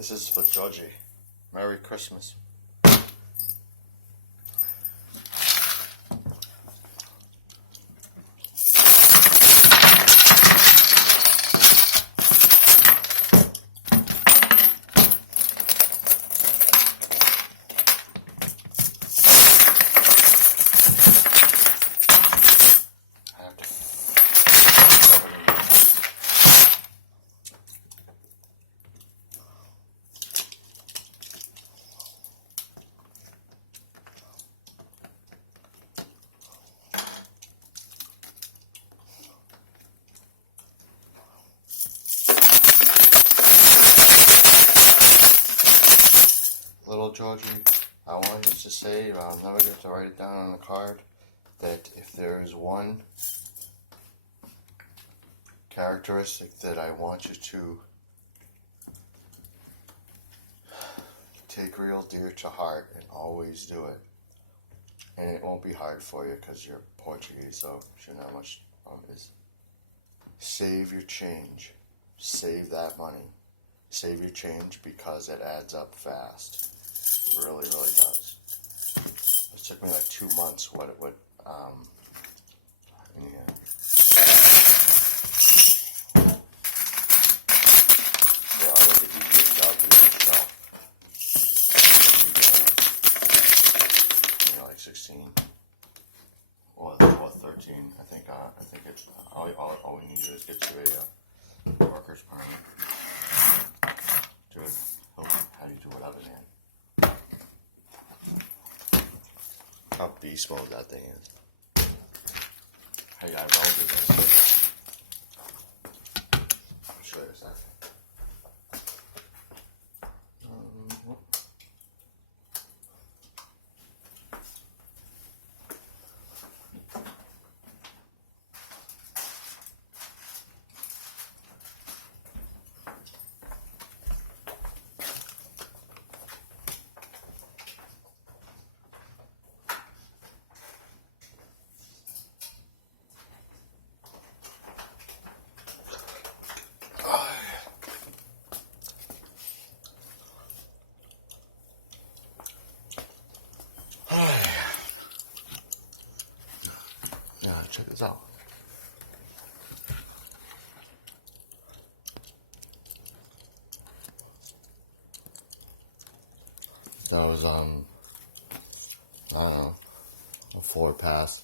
This is for Judgie. Merry Christmas. Little Judgie, I want you to say, I'll never get to write it down on the card, that if there is one characteristic that I want you to take real dear to heart and always do it, and it won't be hard for you because you're Portuguese, so you shouldn't have much is save your change. Save that money. Save your change because it adds up fast. It really, really does. It took me like 2 months what it would, yeah. Yeah, I'll let you do your job for yourself. You're like 16. Well, 13. I think it's, all we need to do is get you a worker's permit. Do it. How do you do whatever, man? How beast mode that thing is. Hey, I welded this. I'll show you a second. Yeah, check this out. That was, I don't know, a 4 pass.